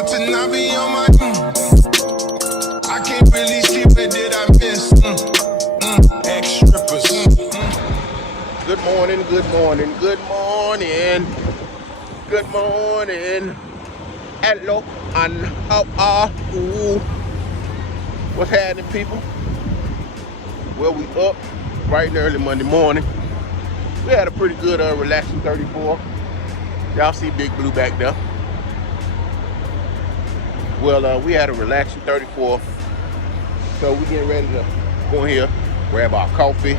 want to not be on my I can't really see what did I miss. Ex-strippers. Good morning, good morning, good morning. Good morning. Hello and how are you? What's happening, people? Well, we up bright and early Monday morning. We had a pretty good relaxing 34. Y'all see Big Blue back there. Well, we had a relaxing 34. So we getting ready to go in here, grab our coffee,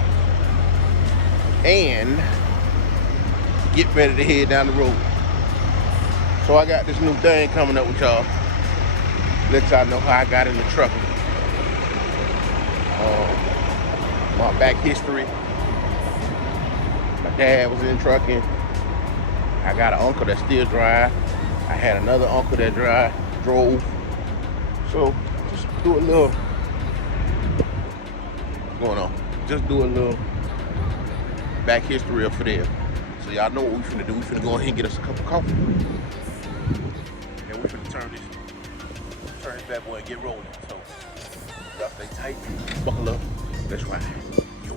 and get ready to head down the road. So I got this new thing coming up with y'all. Let y'all know how I got into trucking. My back history. My dad was in trucking. I got an uncle that still drives. I had another uncle that drove. So just do a little, what's going on? Just do a little back history of Fadell. So y'all know what we finna do. We finna go ahead and get us a cup of coffee. And we finna turn this bad boy and get rolling. So y'all stay tight, buckle up, let's ride. Yo.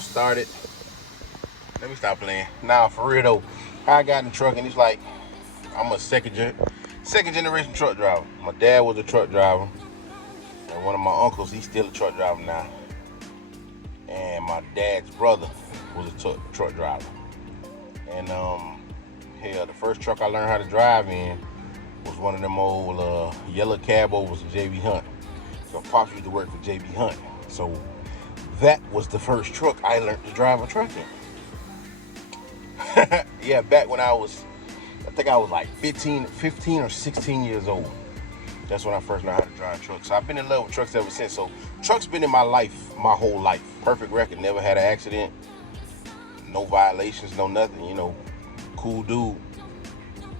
Started. Let me stop playing. Now, for real though, how I got in trucking, it's like I'm a second generation truck driver. My dad was a truck driver, and one of my uncles, he's still a truck driver now. And my dad's brother was a truck driver. And hell, the first truck I learned how to drive in was one of them old yellow cab overs of J.B. Hunt. So Pops used to work for J.B. Hunt. So that was the first truck I learned to drive a truck in. Yeah, back when I think I was like 15 or 16 years old. That's when I first learned how to drive trucks. So I've been in love with trucks ever since. So trucks been in my life, my whole life. Perfect record, never had an accident, no violations, no nothing, you know, cool dude.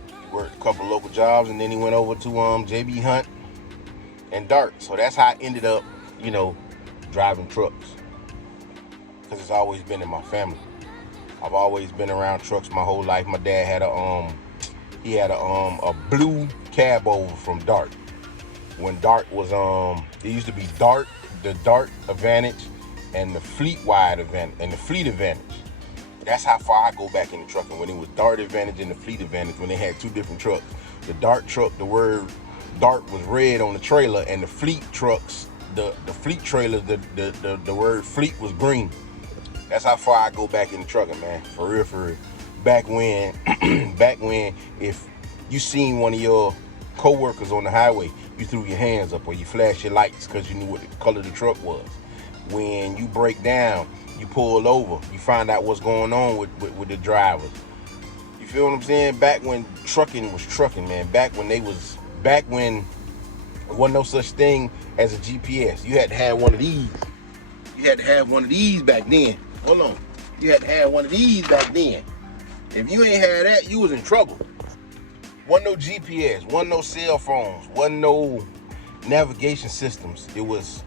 He worked a couple local jobs and then he went over to J.B. Hunt and Dart. So that's how I ended up, you know, driving trucks. Because it's always been in my family. I've always been around trucks my whole life. My dad had a blue cab over from Dart. When Dart was it used to be Dart, the Dart Advantage, and the Fleet Wide Advantage, and the Fleet Advantage. That's how far I go back in the trucking. When it was Dart Advantage and the Fleet Advantage, when they had two different trucks. The Dart truck, the word Dart was red on the trailer, and the Fleet trucks, the Fleet trailers, the word Fleet was green. That's how far I go back in the trucking, man. For real. Back when, if you seen one of your co-workers on the highway, you threw your hands up or you flashed your lights because you knew what the color of the truck was. When you break down, you pull over, you find out what's going on with the drivers. You feel what I'm saying? Back when trucking was trucking, man. Back when there wasn't no such thing as a GPS. You had to have one of these. You had to have one of these back then. Hold on. You had to have one of these back then. If you ain't had that, you was in trouble. Wasn't no GPS, wasn't no cell phones, wasn't no navigation systems. It was,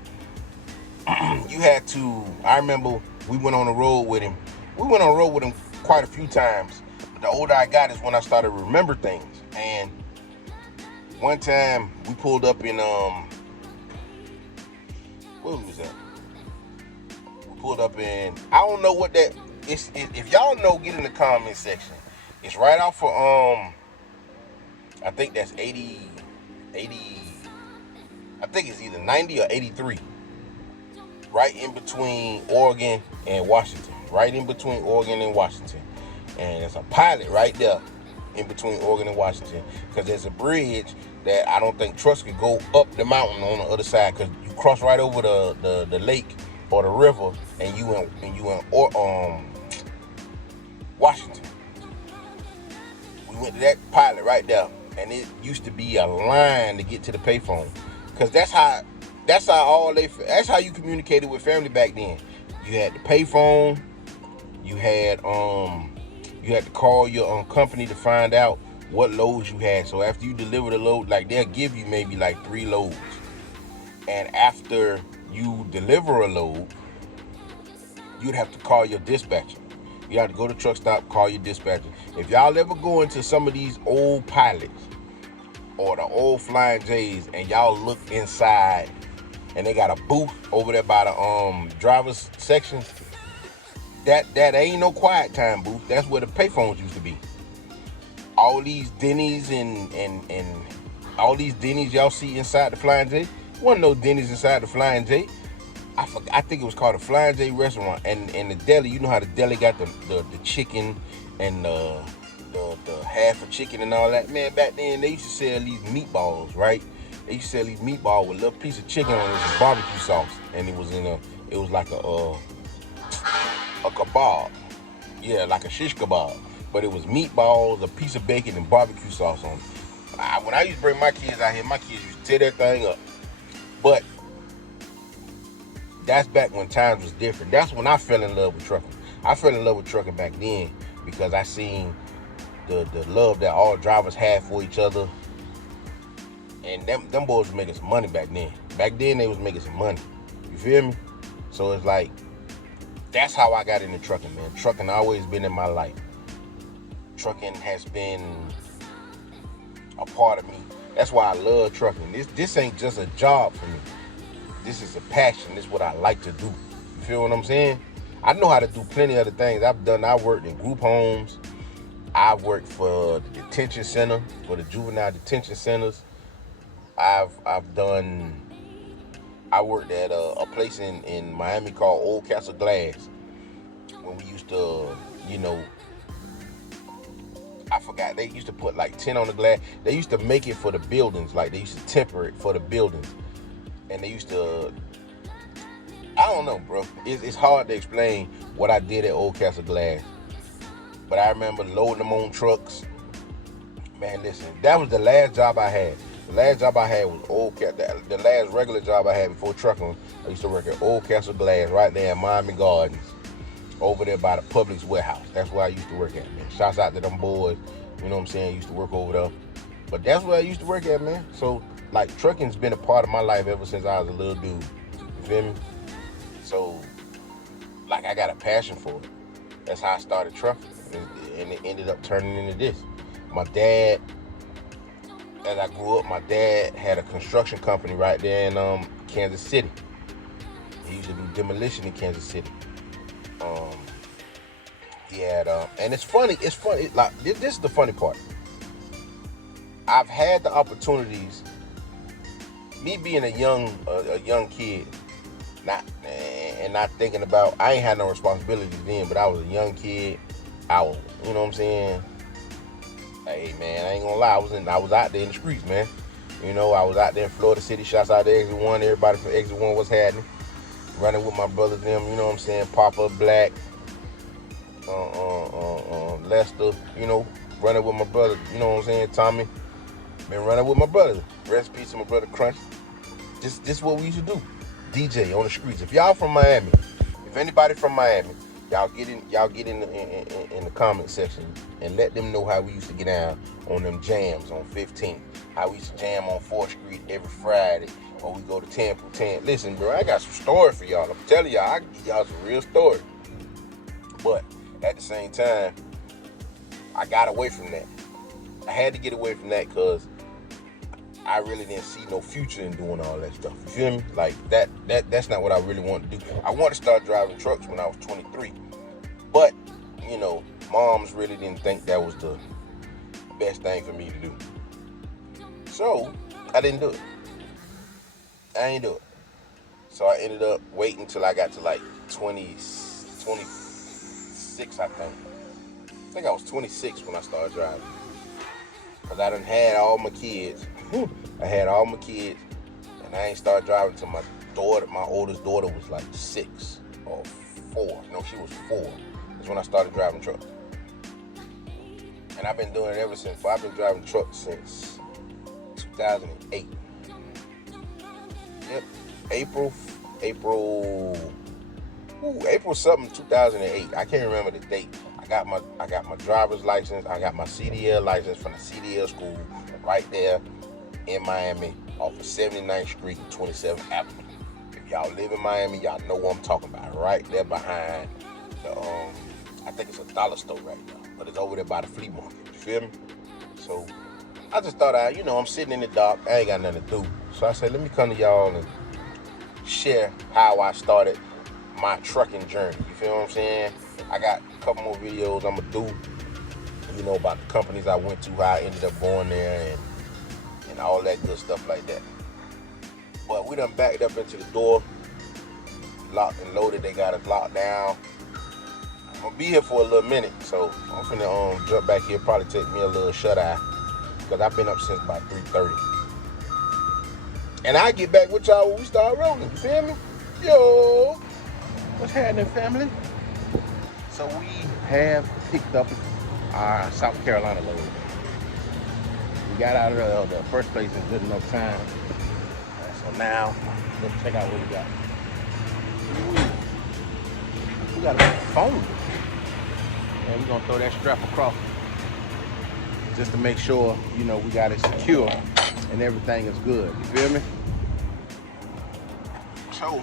you had to, I remember we went on the road with him. We went on the road with him quite a few times. the older I got is when I started to remember things. And one time we pulled up in where was that? We pulled up in, I don't know what that is. If y'all know, get in the comment section. It's right off of I think that's 80. I think it's either 90 or 83. Right in between Oregon and Washington. Right in between Oregon and Washington. And there's a pilot right there in between Oregon and Washington. Because there's a bridge that I don't think trucks could go up the mountain on the other side. Because you cross right over the lake or the river and you in Washington. We went to that pilot right there. And it used to be a line to get to the payphone. Because that's how you communicated with family back then. You had the payphone, you had to call your company to find out what loads you had. So after you deliver the load, like they'll give you maybe like 3 loads. And after you deliver a load, you'd have to call your dispatcher. You have to go to truck stop, call your dispatcher. If y'all ever go into some of these old pilots or the old Flying J's and y'all look inside and they got a booth over there by the driver's section, that ain't no quiet time booth. That's where the payphones used to be. All these Denny's and all these Denny's y'all see inside the Flying J, wasn't no Denny's inside the Flying J. I think it was called the Flying J restaurant. And the deli, you know how the deli got the chicken and the half a chicken and all that. Man, back then they used to sell these meatballs, right? They used to sell these meatballs with a little piece of chicken on it with barbecue sauce, and it was like a kebab, yeah, like a shish kebab, but it was meatballs, a piece of bacon, and barbecue sauce on it. When I used to bring my kids out here, my kids used to tear that thing up. But that's back when times was different. That's when I fell in love with trucking. I fell in love with trucking back then because I seen the love that all drivers had for each other. And them boys was making some money back then. Back then they was making some money. You feel me? So it's like, that's how I got into trucking, man. Trucking always been in my life. Trucking has been a part of me. That's why I love trucking. This ain't just a job for me. This is a passion. This is what I like to do. You feel what I'm saying? I know how to do plenty of other things. I worked in group homes. I've worked for the detention center, for the juvenile detention centers. I worked at a place in Miami called Old Castle Glass, when we used to, I forgot, they used to put like 10 on the glass. They used to make it for the buildings, like they used to temper it for the buildings. And they used to, I don't know, bro. It's hard to explain what I did at Old Castle Glass. But I remember loading them on trucks. Man, listen, that was the last job I had. The last job I had was the last regular job I had before trucking. I used to work at Old Castle Glass right there in Miami Gardens, over there by the Publix warehouse. That's where I used to work at, man. Shouts out to them boys, you know what I'm saying, used to work over there. But that's where I used to work at, man. So, like, trucking's been a part of my life ever since I was a little dude. You feel me? So, like, I got a passion for it. That's how I started trucking. And it ended up turning into this. My dad, as I grew up, my dad had a construction company right there in Kansas City. He used to do demolition in Kansas City. He had, and it's funny, like, this is the funny part. I've had the opportunities, me being a young kid, not thinking about, I ain't had no responsibilities then, but I was a young kid. I was, you know what I'm saying? Hey, man, I ain't gonna lie, I was out there in the streets, man. You know, I was out there in Florida City, shouts out to Exit 1, everybody from Exit 1 was happening. Running with my brothers, them, you know what I'm saying? Papa, Black, Lester, you know, running with my brother, you know what I'm saying? Tommy, been running with my brother. Rest in peace to my brother Crunch. This what we used to do. DJ on the streets. If y'all from Miami, if anybody from Miami, y'all get in the comment section and let them know how we used to get down on them jams on 15th. How we used to jam on 4th Street every Friday, or we go to Temple 10. Listen, bro, I got some stories for y'all. I'm telling y'all, I can give y'all some real stories. But at the same time, I got away from that. I had to get away from that because I really didn't see no future in doing all that stuff. You feel me? Like that's not what I really wanted to do. I wanted to start driving trucks when I was 23. But, you know, moms really didn't think that was the best thing for me to do. So, I didn't do it. I ain't do it. So I ended up waiting until I got to like 26, I think. I think I was 26 when I started driving. Because I done had all my kids. I had all my kids. And I ain't started driving until my oldest daughter was like 6 or 4. No, she was 4. That's when I started driving trucks. And I've been doing it ever since. I've been driving trucks since 2008. Yep. April something 2008. I can't remember the date. I got my driver's license. I got my CDL license from the CDL school right there in Miami off of 79th Street, 27th Avenue. If y'all live in Miami, y'all know what I'm talking about. Right there behind the I think it's a dollar store right now, but it's over there by the flea market. You feel me? So I just thought I'm sitting in the dark. I ain't got nothing to do. So I said, let me come to y'all and share how I started my trucking journey. You feel what I'm saying? I got a couple more videos I'm gonna do, about the companies I went to, how I ended up going there, and all that good stuff like that. But we done backed up into the door, locked and loaded. They got us locked down. I'm gonna be here for a little minute, so I'm finna jump back here. Probably take me a little shut eye because I've been up since about 3:30. And I get back with y'all when we start rolling. You feel me? Yo, what's happening, family? So we have picked up our South Carolina load. We got out of the first place in good enough time. So now, let's check out what we got. We got a phone. And we're gonna throw that strap across just to make sure, we got it secure and everything is good. You feel me? So,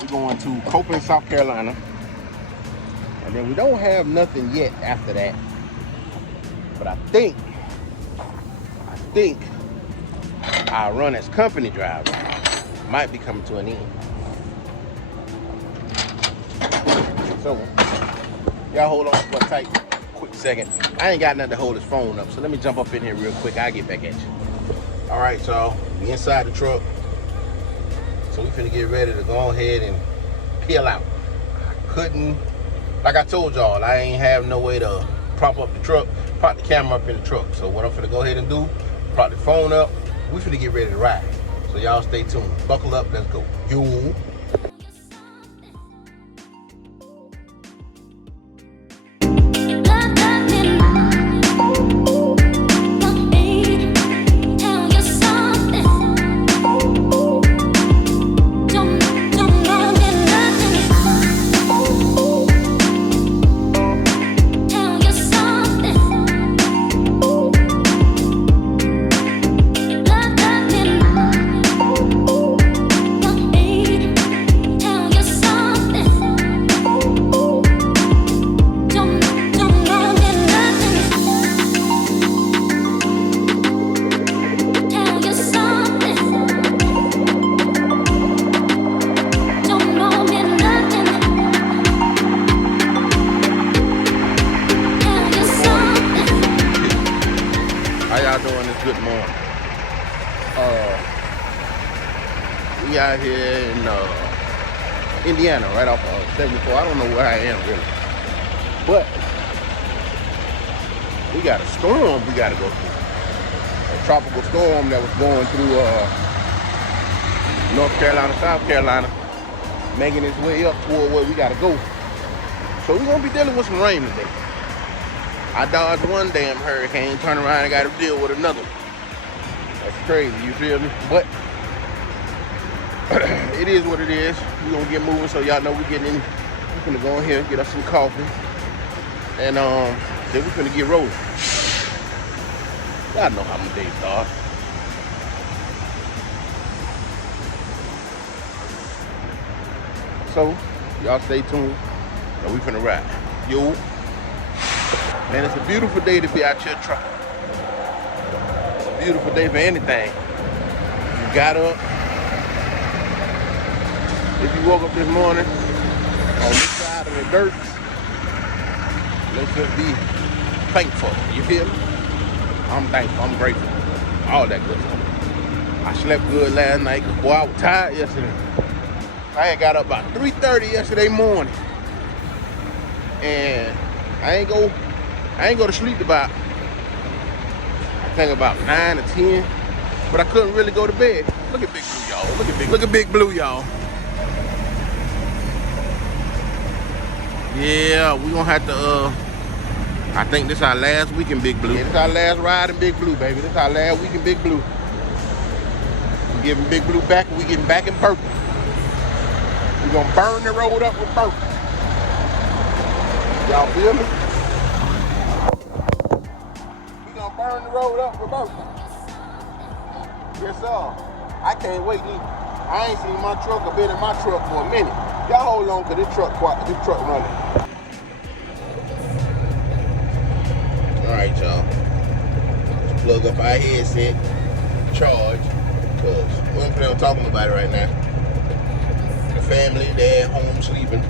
we're going to Copeland, South Carolina. And then we don't have nothing yet after that. But I think our run as company driver might be coming to an end. So, y'all hold on for a tight, quick second. I ain't got nothing to hold this phone up, so let me jump up in here real quick. I'll get back at you. All right, y'all. We inside the truck. So we finna get ready to go ahead and peel out. I couldn't, like I told y'all, I ain't have no way to prop up the truck, prop the camera up in the truck. So what I'm finna go ahead and do, prop the phone up. We finna get ready to ride. So y'all stay tuned. Buckle up, let's go. Yo. Good morning. We out here in Indiana, right off of 74. I don't know where I am really, but we got a storm we got to go through. A tropical storm that was going through North Carolina, South Carolina, making its way up toward where we got to go. So we're gonna be dealing with some rain today. I dodged one damn hurricane, turn around and got to deal with another. That's crazy, you feel me? But it is what it is. We're gonna get moving, so y'all know we're getting in. We're gonna go in here, get us some coffee, and then we're gonna get rolling. Y'all know how my day start. So y'all stay tuned, and we finna ride. Yo. Man, it's a beautiful day to be out here trucking. It's a beautiful day for anything. You got up. If you woke up this morning on this side of the dirt, let's just be thankful. You feel me? I'm thankful. I'm grateful. All that good stuff. I slept good last night. Boy, I was tired yesterday. I had got up about 3:30 yesterday morning. And I ain't go to sleep about, I think about 9 or 10. But I couldn't really go to bed. Look at Big Blue, y'all. Look at Big Blue, y'all. Yeah, we gonna have to, I think this our last week in Big Blue. Yeah, this our last ride in Big Blue, baby. This our last week in Big Blue. We giving Big Blue back, and we getting back in purple. We gonna burn the road up with purple. Y'all feel me? We gonna burn the road up with purple. Yes, sir. I can't wait either. I ain't seen my truck or been in my truck for a minute. Y'all hold on, cause this truck running. All right, y'all. Let's plug up our headset, charge, cause we don't plan on talking about it right now. The family, they at home sleeping.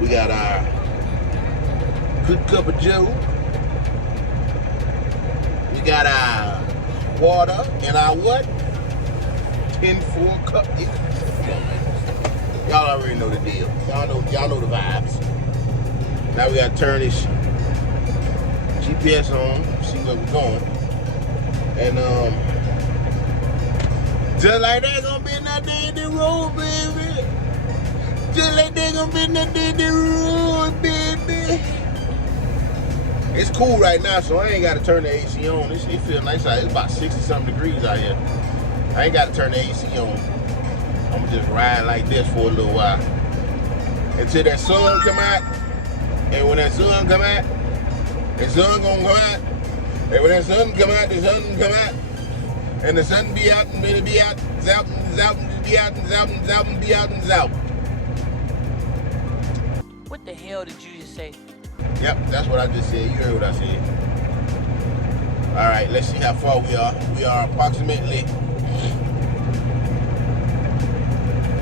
We got our good cup of Joe. We got our water and our what? 10-4 cup. Y'all already know the deal. Y'all know the vibes. Now we gotta turn this GPS on, see where we're going. And just like that gonna be in that day in the road, baby. Just like that gonna be in that day in the road, baby. It's cool right now, so I ain't gotta turn the AC on. It feels nice out. It's about 60-something degrees out here. I ain't gotta turn the AC on. I'm gonna just ride like this for a little while until that sun come out. And when that sun come out, the sun gonna come out. And when that sun come out, the sun come out. And the sun be out and it'll be out, zout and zout and be out and zout and zout and be out and zout. What the hell did you just say? Yep, that's what I just said. You heard what I said. All right, let's see how far we are. We are approximately,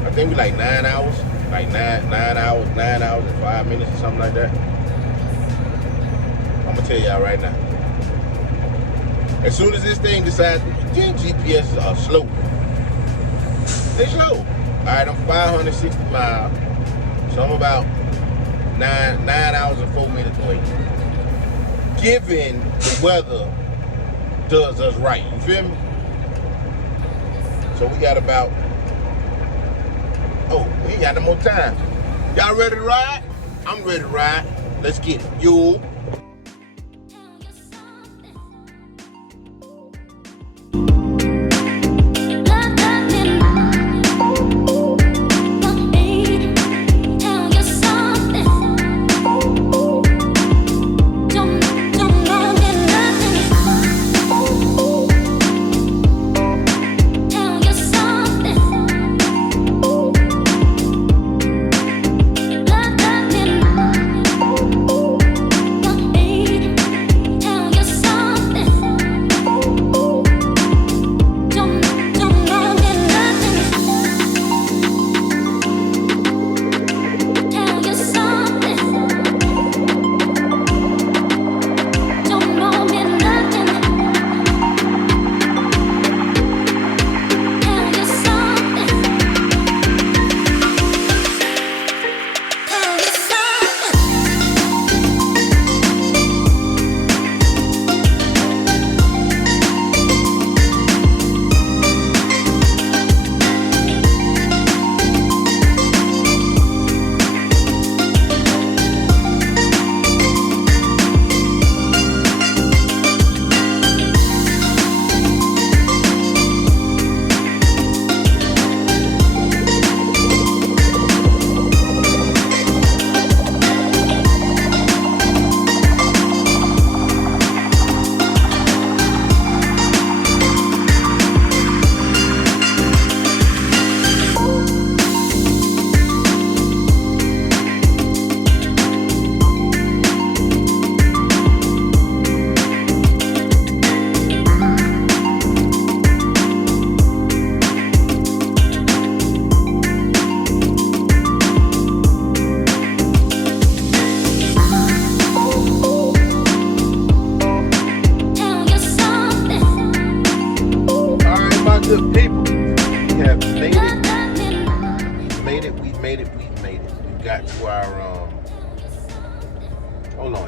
I think we like 9 hours. Like 9 hours and 5 minutes or something like that. I'm gonna tell y'all right now. As soon as this thing decides, GPS are slow. They slow. All right, I'm 560 miles, so I'm about 9 hours and 4 minutes away. Given the weather does us right, you feel me? So we got about, we ain't got no more time. Y'all ready to ride? I'm ready to ride. Let's get it. You.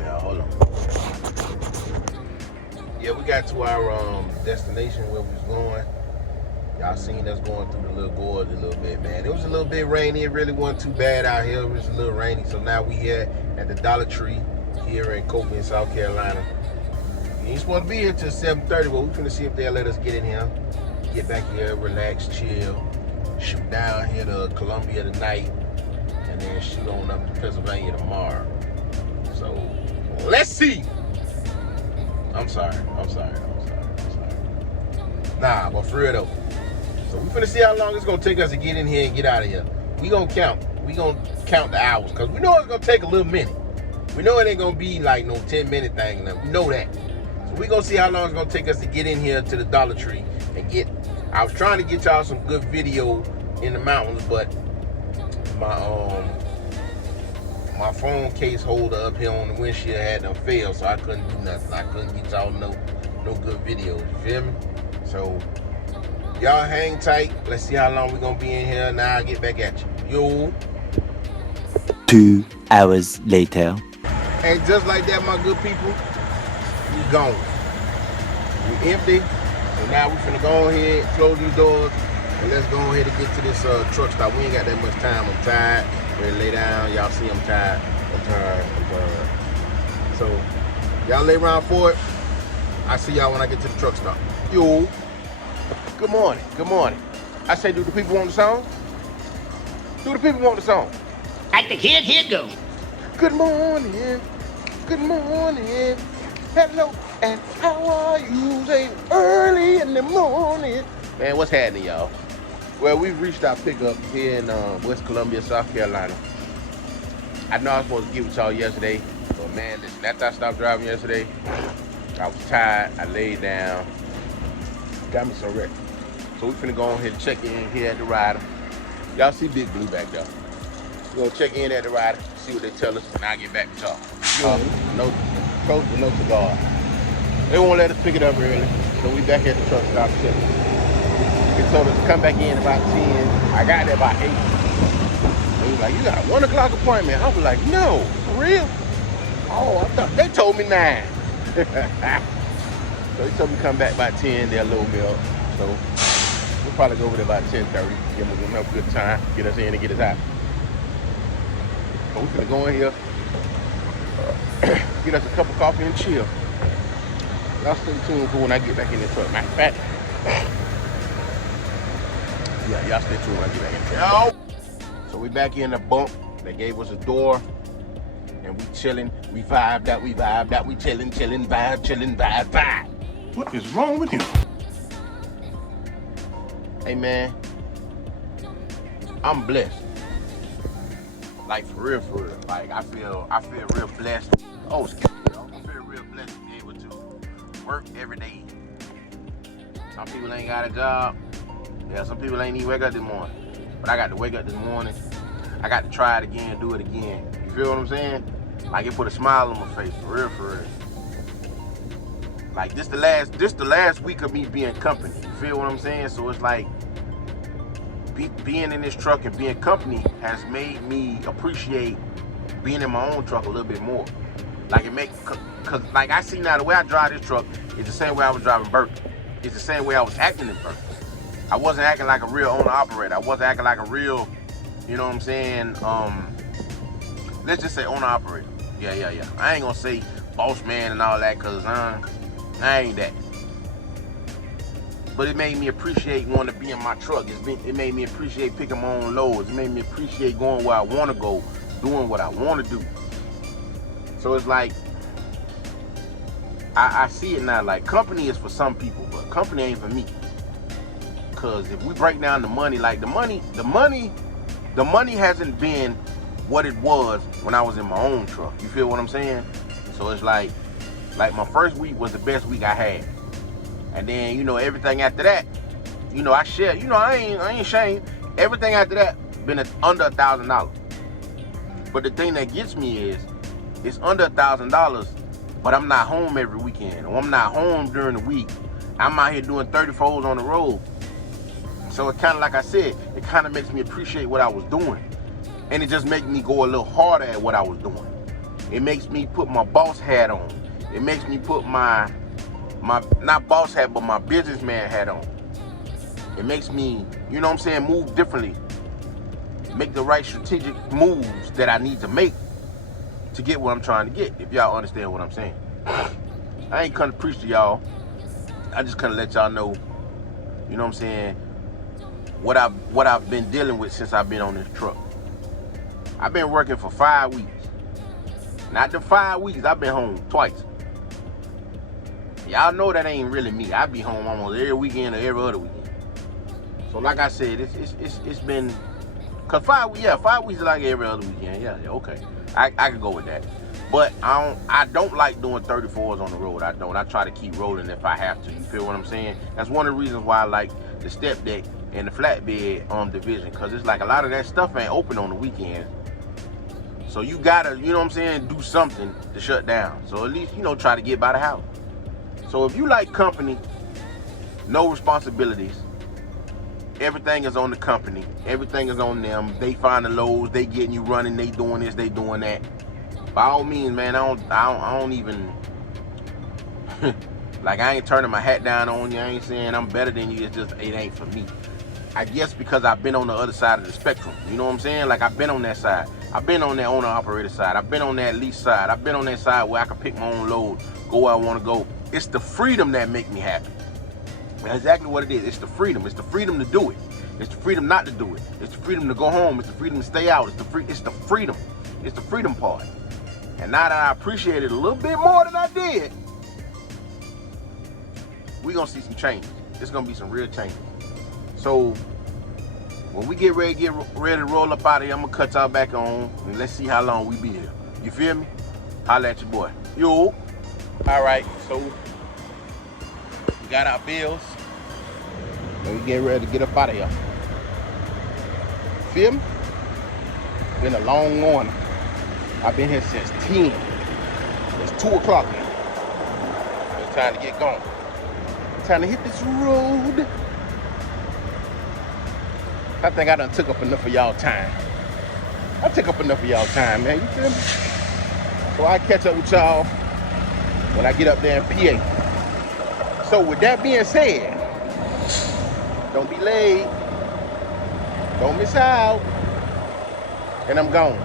y'all. Hold on. Yeah, we got to our destination where we was going. Y'all seen us going through the little gorge a little bit, man. It was a little bit rainy. It really wasn't too bad out here. It was a little rainy. So now we here at the Dollar Tree here in Copeland, South Carolina. We ain't supposed to be here till 7:30, but we finna see if they'll let us get in here. Get back here, relax, chill. Shoot down here to Columbia tonight. And then shoot on up to Pennsylvania tomorrow. So, let's see. I'm sorry. Nah, but for real though. So we finna see how long it's gonna take us to get in here and get out of here. We gonna count the hours, cause we know it's gonna take a little minute. We know it ain't gonna be like no 10-minute thing. We know that. So we gonna see how long it's gonna take us to get in here to the Dollar Tree and get. I was trying to get y'all some good video in the mountains, but my phone case holder up here on the windshield had them failed, so I couldn't do nothing. I couldn't get y'all no good videos. You feel me? So y'all hang tight. Let's see how long we're gonna be in here. Now I'll get back at you. Yo. 2 hours later. And just like that, my good people, we gone. We empty. So now we finna go ahead, close these doors, and let's go ahead and get to this truck stop. We ain't got that much time. I'm tired. Ready to lay down. Y'all see I'm tired. I'm tired. So y'all lay around for it. I see y'all when I get to the truck stop. Yo. Good morning. I say, do the people want the song? Do the people want the song? Like the kid, here it goes. Good morning. Hello, and how are you? Say early in the morning. Man, what's happening, y'all? Well, we've reached our pickup here in West Columbia, South Carolina. I know I was supposed to get with y'all yesterday, but man, listen, after I stopped driving yesterday, I was tired. I laid down. Got me some rest. So we finna go on here and check in here at the rider. Y'all see Big Blue back there. We're gonna check in at the rider, see what they tell us, and I'll get back with y'all. No Coach with no cigar. They won't let us pick it up early, so we back at the truck stop checking. They told us to come back in about 10. I got there about 8. They was like, you got a 1 o'clock appointment. I was like, no, for real? Oh, I thought they told me 9. So they told me to come back by 10, they'll load me up. So we'll probably go over there about 10:30, give them a good time, get us in and get us out. So we're gonna go in here, get us a cup of coffee and chill. Y'all stay tuned for when I get back in the truck. Matter of fact, yeah, y'all stay tuned when I get back in the truck. So we back in the bunk. They gave us a door. And we chilling, we vibed out, we chilling, vibe. What is wrong with him? Hey man, I'm blessed. Like for real. Like I feel real blessed. Oh, excuse me, I feel real blessed to be able to work every day. Some people ain't got a job. Yeah, some people ain't even wake up this morning. But I got to wake up this morning. I got to try it again, do it again. You feel what I'm saying? Like it put a smile on my face, for real. Like this the last week of me being company. You feel what I'm saying? So it's like being in this truck and being company has made me appreciate being in my own truck a little bit more. Like cause like I see now the way I drive this truck is the same way I was driving Burke. It's the same way I was acting in Burke. I wasn't acting like a real owner operator. I wasn't acting like a real, you know what I'm saying? Let's just say owner operator. Yeah. I ain't gonna say boss man and all that, cause I ain't that. But it made me appreciate wanting to be in my truck. It made me appreciate picking my own loads. It made me appreciate going where I want to go, doing what I want to do. So it's like, I see it now, like company is for some people, but company ain't for me. Cause if we break down the money, like the money hasn't been what it was when I was in my own truck. You feel what I'm saying? So it's like my first week was the best week I had. And then, you know, everything after that, you know, I share, you know, I ain't ashamed. Everything after that been under $1,000. But the thing that gets me is, it's under $1,000, but I'm not home every weekend, or I'm not home during the week. I'm out here doing 34s on the road. So it kind of, like I said, it kind of makes me appreciate what I was doing. And it just makes me go a little harder at what I was doing. It makes me put my boss hat on. It makes me put my not boss hat, but my businessman hat on. It makes me, you know what I'm saying, move differently. Make the right strategic moves that I need to make to get what I'm trying to get, if y'all understand what I'm saying. I ain't come to preach to y'all. I just kind of let y'all know, you know what I'm saying, what I've been dealing with since I've been on this truck. I've been working for 5 weeks. Not the 5 weeks, I've been home twice. Y'all know that ain't really me. I be home almost every weekend or every other weekend. So like I said, it's been, cause 5 weeks is like every other weekend. Yeah, okay. I can go with that. But I don't like doing 34s on the road. I don't. I try to keep rolling if I have to. You feel what I'm saying? That's one of the reasons why I like the step deck and the flatbed division, cause it's like a lot of that stuff ain't open on the weekends. So you gotta, you know what I'm saying, do something to shut down. So at least, you know, try to get by the house. So if you like company, no responsibilities, everything is on the company, everything is on them. They find the loads, they getting you running, they doing this, they doing that. By all means, man, I don't even like, I ain't turning my hat down on you. I ain't saying I'm better than you. It's just, it ain't for me. I guess because I've been on the other side of the spectrum. You know what I'm saying? Like, I've been on that side. I've been on that owner-operator side. I've been on that lease side. I've been on that side where I can pick my own load, go where I want to go. It's the freedom that make me happy. That's exactly what it is. It's the freedom. It's the freedom to do it. It's the freedom not to do it. It's the freedom to go home. It's the freedom to stay out. It's the freedom. It's the freedom part. And now that I appreciate it a little bit more than I did, we're gonna see some changes. It's gonna be some real changes. So when we get ready to roll up out of here, I'm gonna cut y'all back on and let's see how long we be here. You feel me? Holla at your boy. Yo. All right, so we got our bills and we get ready to get up out of here. Feel me? Been a long morning. I've been here since 10. It's 2 o'clock now. It's time to get going. Time to hit this road. I think I done took up enough of y'all time. I took up enough of y'all time, man. You feel me? So I'll catch up with y'all when I get up there in PA. So with that being said, don't be late. Don't miss out. And I'm gone.